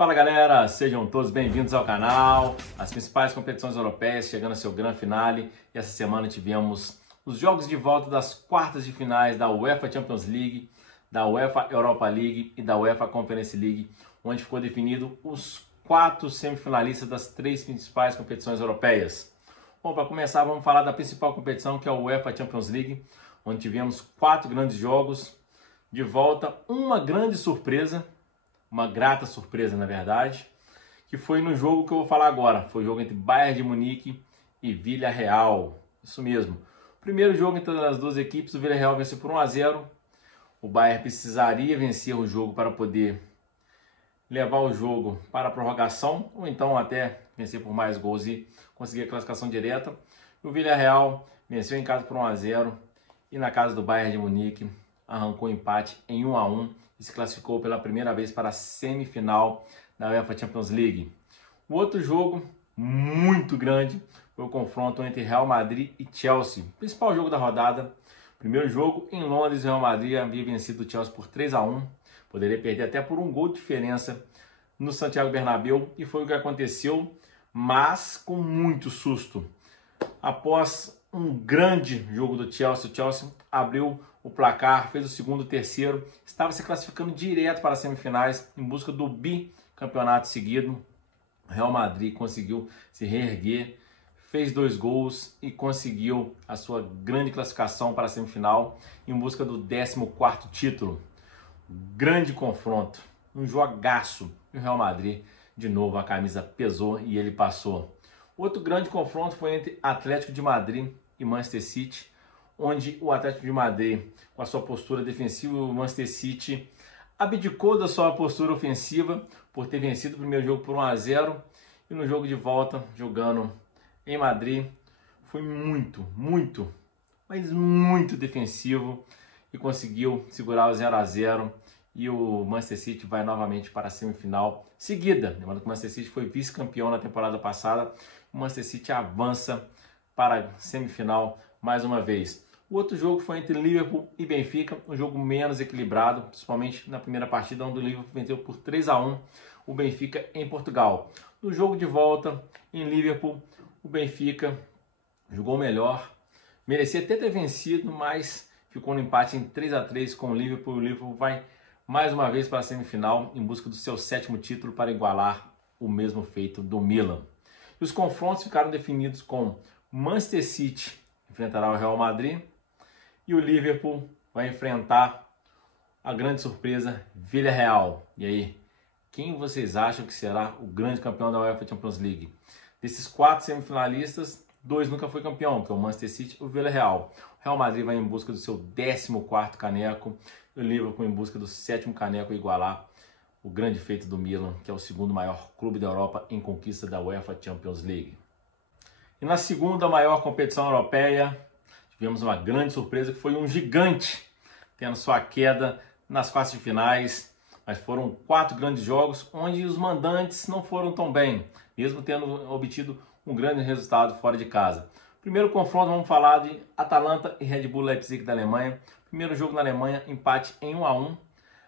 Fala galera, sejam todos bem-vindos ao canal. As principais competições europeias chegando ao seu grande finale e essa semana tivemos os jogos de volta das quartas de finais da UEFA Champions League, da UEFA Europa League e da UEFA Conference League, onde ficou definido os 4 semifinalistas das 3 principais competições europeias. Bom, para começar vamos falar da principal competição, que é a UEFA Champions League, onde tivemos 4 grandes jogos de volta, uma grande surpresa, uma grata surpresa na verdade, que foi no jogo que eu vou falar agora. Foi o jogo entre Bayern de Munique e Villarreal, isso mesmo. Primeiro jogo entre as duas equipes, o Villarreal venceu por 1-0. O Bayern precisaria vencer o jogo para poder levar o jogo para a prorrogação, ou então até vencer por mais gols e conseguir a classificação direta. O Villarreal venceu em casa por 1-0 e na casa do Bayern de Munique arrancou empate em 1-1 e se classificou pela primeira vez para a semifinal da UEFA Champions League. O outro jogo muito grande foi o confronto entre Real Madrid e Chelsea, principal jogo da rodada. Primeiro jogo em Londres, o Real Madrid havia vencido o Chelsea por 3-1, poderia perder até por um gol de diferença no Santiago Bernabéu, e foi o que aconteceu, mas com muito susto. Após um grande jogo do Chelsea, o Chelsea abriu o placar, fez o segundo, o terceiro, estava se classificando direto para as semifinais em busca do bicampeonato seguido. O Real Madrid conseguiu se reerguer, fez 2 gols e conseguiu a sua grande classificação para a semifinal em busca do 14º título. Grande confronto, um jogaço, e o Real Madrid, de novo, a camisa pesou e ele passou. Outro grande confronto foi entre Atlético de Madrid e Manchester City, onde o Atlético de Madrid, com a sua postura defensiva, o Manchester City abdicou da sua postura ofensiva por ter vencido o primeiro jogo por 1-0, e no jogo de volta, jogando em Madrid, foi muito defensivo e conseguiu segurar o 0-0, e o Manchester City vai novamente para a semifinal seguida. Lembrando que o Manchester City foi vice-campeão na temporada passada, o Manchester City avança para a semifinal mais uma vez. O outro jogo foi entre Liverpool e Benfica, um jogo menos equilibrado, principalmente na primeira partida, onde o Liverpool venceu por 3-1 o Benfica em Portugal. No jogo de volta em Liverpool, o Benfica jogou melhor, merecia até ter vencido, mas ficou no empate em 3-3 com o Liverpool. O Liverpool vai mais uma vez para a semifinal em busca do seu 7º título para igualar o mesmo feito do Milan. E os confrontos ficaram definidos com Manchester City enfrentará o Real Madrid e o Liverpool vai enfrentar a grande surpresa Villarreal. E aí, quem vocês acham que será o grande campeão da UEFA Champions League? Desses 4 semifinalistas, 2 nunca foi campeão, que é o Manchester City e o Villarreal. O Real Madrid vai em busca do seu 14º caneco, e o Liverpool em busca do 7º caneco, e igualar o grande feito do Milan, que é o 2º maior clube da Europa em conquista da UEFA Champions League. E na segunda maior competição europeia, tivemos uma grande surpresa, que foi um gigante tendo sua queda nas quartas de finais. Mas foram 4 grandes jogos onde os mandantes não foram tão bem, mesmo tendo obtido um grande resultado fora de casa. Primeiro confronto, vamos falar de Atalanta e Red Bull Leipzig da Alemanha. Primeiro jogo na Alemanha, empate em 1-1.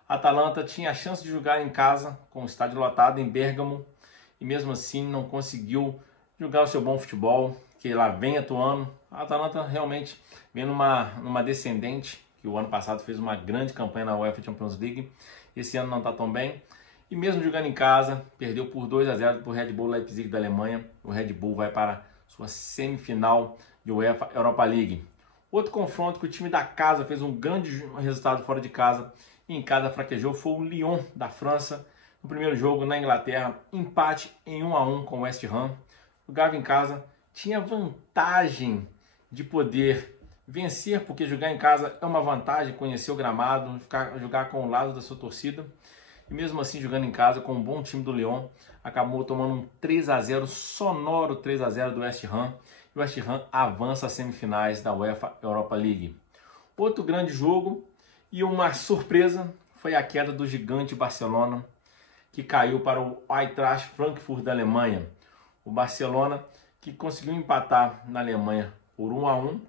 A Atalanta tinha a chance de jogar em casa, com o estádio lotado em Bérgamo, e mesmo assim não conseguiu jogar o seu bom futebol, que lá vem atuando. A Atalanta realmente vem numa descendente, que o ano passado fez uma grande campanha na UEFA Champions League, esse ano não está tão bem, e mesmo jogando em casa, perdeu por 2-0 para o Red Bull Leipzig da Alemanha. O Red Bull vai para sua semifinal de UEFA Europa League. Outro confronto que o time da casa fez um grande resultado fora de casa e em casa fraquejou foi o Lyon da França. No primeiro jogo na Inglaterra, empate em 1-1 com o West Ham. Jogava em casa, tinha vantagem de poder vencer, porque jogar em casa é uma vantagem, conhecer o gramado, jogar com o lado da sua torcida. E mesmo assim, jogando em casa com um bom time do Lyon, acabou tomando um 3-0, sonoro 3-0 do West Ham. E o West Ham avança às semifinais da UEFA Europa League. Outro grande jogo e uma surpresa foi a queda do gigante Barcelona, que caiu para o Eintracht Frankfurt da Alemanha. O Barcelona, que conseguiu empatar na Alemanha por 1-1,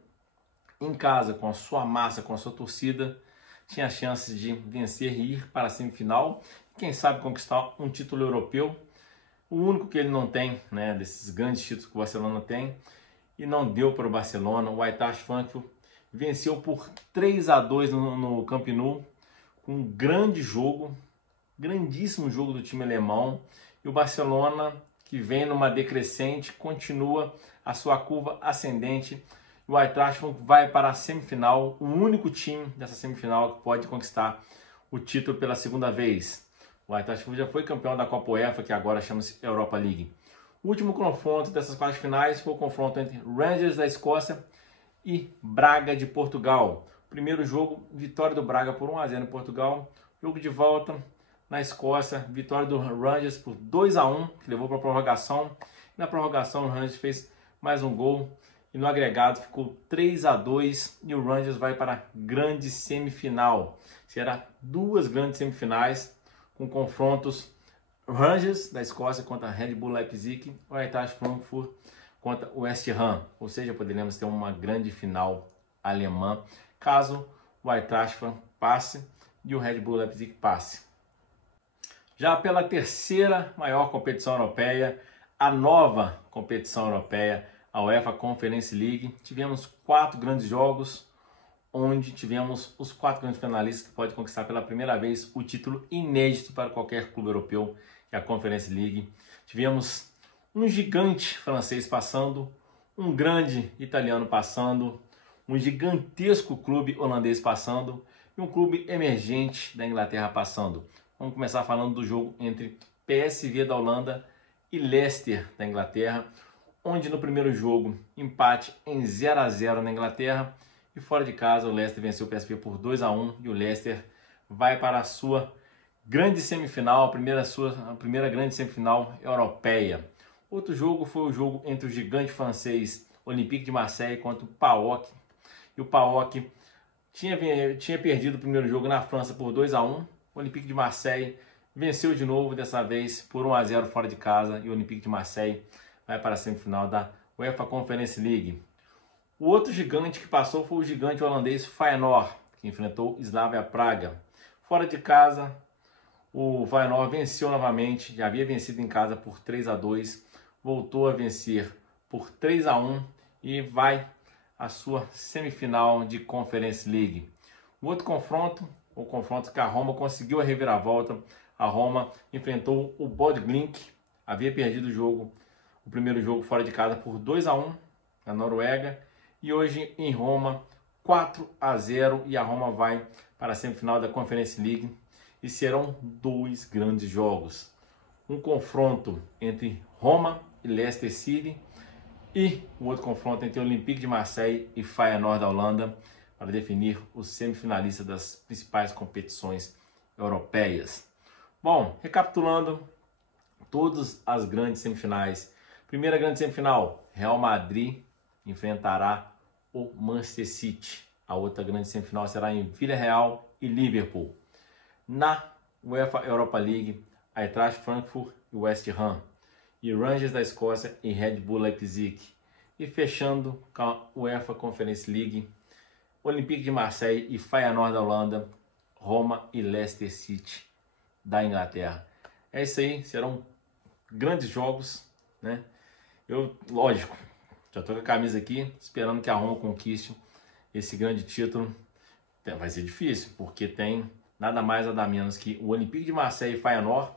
em casa, com a sua massa, com a sua torcida, tinha chances de vencer e ir para a semifinal. quem sabe conquistar um título europeu, o único que ele não tem, né, desses grandes títulos que o Barcelona tem, e não deu para o Barcelona. O Eintracht Frankfurt venceu por 3-2 no Camp Nou, com um grande jogo, grandíssimo jogo do time alemão, e o Barcelona, que vem numa decrescente, continua a sua curva ascendente. O Eintracht vai para a semifinal, o único time dessa semifinal que pode conquistar o título pela segunda vez. O Eintracht já foi campeão da Copa UEFA, que agora chama-se Europa League. O último confronto dessas quartas finais foi o confronto entre Rangers da Escócia e Braga de Portugal. Primeiro jogo, vitória do Braga por 1-0 em Portugal. Jogo de volta na Escócia, vitória do Rangers por 2-1, que levou para a prorrogação. Na prorrogação, o Rangers fez mais um gol e no agregado ficou 3-2 e o Rangers vai para a grande semifinal. Será duas grandes semifinais com confrontos: Rangers da Escócia contra Red Bull Leipzig, o Eintracht Frankfurt contra o West Ham. Ou seja, poderíamos ter uma grande final alemã, caso o Eintracht passe e o Red Bull Leipzig passe. Já pela terceira maior competição europeia, a nova competição europeia, a UEFA Conference League, tivemos 4 grandes jogos, onde tivemos os 4 grandes finalistas que podem conquistar pela primeira vez o título inédito para qualquer clube europeu, que é a Conference League. Tivemos um gigante francês passando, um grande italiano passando, um gigantesco clube holandês passando e um clube emergente da Inglaterra passando. Vamos começar falando do jogo entre PSV da Holanda e Leicester da Inglaterra, onde no primeiro jogo empate em 0-0 na Inglaterra e fora de casa o Leicester venceu o PSV por 2-1 e o Leicester vai para a sua grande semifinal, a primeira grande semifinal europeia. Outro jogo foi o jogo entre o gigante francês Olympique de Marseille contra o PAOK. E o PAOK tinha perdido o primeiro jogo na França por 2-1. O Olympique de Marseille venceu de novo, dessa vez por 1-0 fora de casa. E o Olympique de Marseille vai para a semifinal da UEFA Conference League. O outro gigante que passou foi o gigante holandês Feyenoord, que enfrentou Slavia Praga. Fora de casa, o Feyenoord venceu novamente, já havia vencido em casa por 3-2, voltou a vencer por 3-1 e vai à sua semifinal de Conference League. O outro confronto, o confronto que a Roma conseguiu a reviravolta. A Roma enfrentou o Bodø/Glimt, havia perdido o primeiro jogo fora de casa por 2-1 na Noruega, e hoje em Roma 4-0 e a Roma vai para a semifinal da Conference League e serão 2 grandes jogos. Um confronto entre Roma e Leicester City e o outro confronto entre Olympique de Marseille e Feyenoord da Holanda para definir os semifinalistas das principais competições europeias. Bom, recapitulando todas as grandes semifinais. Primeira grande semifinal, Real Madrid enfrentará o Manchester City. A outra grande semifinal será em Villarreal e Liverpool. Na UEFA Europa League, Eintracht Frankfurt e West Ham. E Rangers da Escócia e Red Bull Leipzig. E fechando com a UEFA Conference League, Olympique de Marseille e Feyenoord da Holanda, Roma e Leicester City da Inglaterra. É isso aí, serão grandes jogos, né? Lógico, já estou com a camisa aqui, esperando que a Roma conquiste esse grande título. Vai ser difícil, porque tem nada mais nada menos que o Olympique de Marseille e Feyenoord,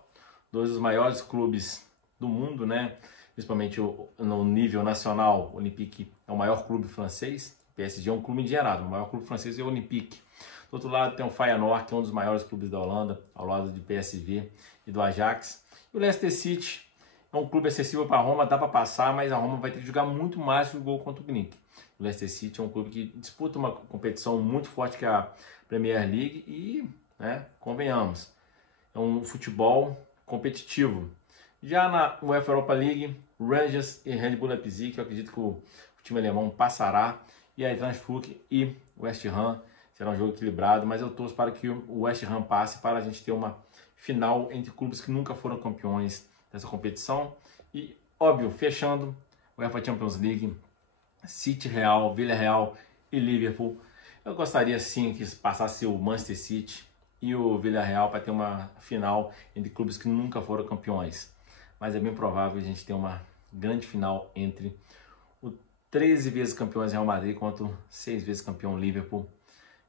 2 dos maiores clubes do mundo, né? Principalmente no nível nacional. O Olympique é o maior clube francês, o PSG é um clube endinheirado, o maior clube francês é o Olympique. Do outro lado tem o Feyenoord, que é um dos maiores clubes da Holanda, ao lado de PSV e do Ajax. E o Leicester City é um clube acessível para a Roma, dá para passar, mas a Roma vai ter que jogar muito mais que o gol contra o Glimt. O Leicester City é um clube que disputa uma competição muito forte que é a Premier League e, né, convenhamos, é um futebol competitivo. Já na UEFA Europa League, Rangers e Red Bull Leipzig, eu acredito que o time alemão passará, e a Eintracht Frankfurt e West Ham será um jogo equilibrado, mas eu torço para que o West Ham passe para a gente ter uma final entre clubes que nunca foram campeões dessa competição. E, óbvio, fechando o UEFA Champions League, City, Villarreal e Liverpool. Eu gostaria sim que passasse o Manchester City, e o Villarreal para ter uma final entre clubes que nunca foram campeões. Mas é bem provável a gente ter uma grande final entre o 13 vezes campeões Real Madrid contra o 6 vezes campeão Liverpool,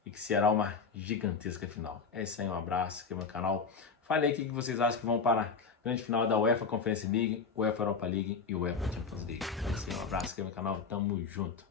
e que será uma gigantesca final. É isso aí, um abraço aqui no meu canal. Falei aqui que vocês acham que vão para a grande final da UEFA Conference League, UEFA Europa League e UEFA Champions League. É isso aí, um abraço aqui no meu canal, tamo junto.